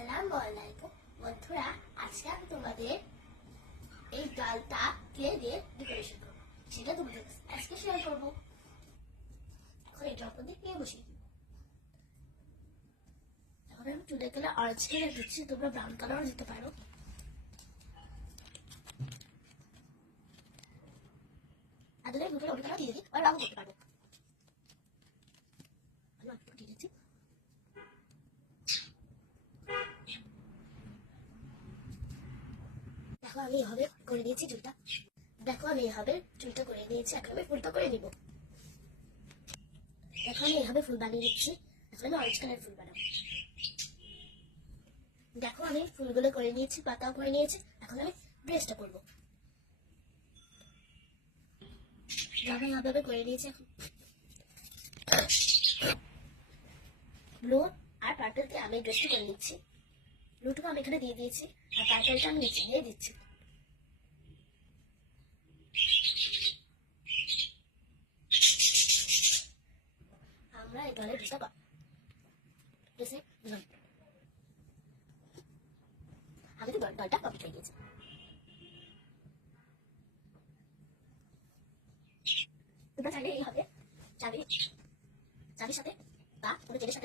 আসসালামু আলাইকুম বন্ধুরা, আজকে আমি তোমাদের এই ডালটা ক্লে দিয়ে ডেকোরেশন করবো, সেটা তোমাদের আজকে শেয়ার করবো। এখন এটা আপনাদের নিয়ে বসি। এখন আমি চুলের কালার অরেঞ্জ কালার দিচ্ছি, তোমরা ব্রাউন কালারও দিতে পারো। আর যদি দুটো অন্য কালার দিয়ে দিই আর রঙ করতে পারবো। আমি দিয়ে দিচ্ছি। দেখো আমি এভাবে করে নিয়েছি চুলটা। দেখো আমি এভাবে চুলটা করে নিয়েছি, এখন আমি ফুলটা করে নিব। দেখো আমি এভাবে ফুল বানিয়ে নিচ্ছি। এখন আমি অরেঞ্জ কালার ফুল বানাবো। দেখো আমি ফুলগুলো করে নিয়েছি, পাতাও করে নিয়েছি। এখন আমি ড্রেসটা করবো। আমি এভাবে করে নিয়েছি। এখন ব্লু আর পার্পলকে আমি ড্রেসটা করে নিচ্ছি। ব্লুটুকু আমি এখানে দিয়ে দিয়েছি আর পার্পলটা আমি নিচে দিয়ে দিচ্ছি। আমরা এই ধরনের ড্রেসটা ড্রেসে দিলাম। আমি তো ডলটা কমপ্লিট হয়ে গেছে। তোমরা চাইলে এইভাবে চাবির সাথে বা কোনো জিনিস সাথে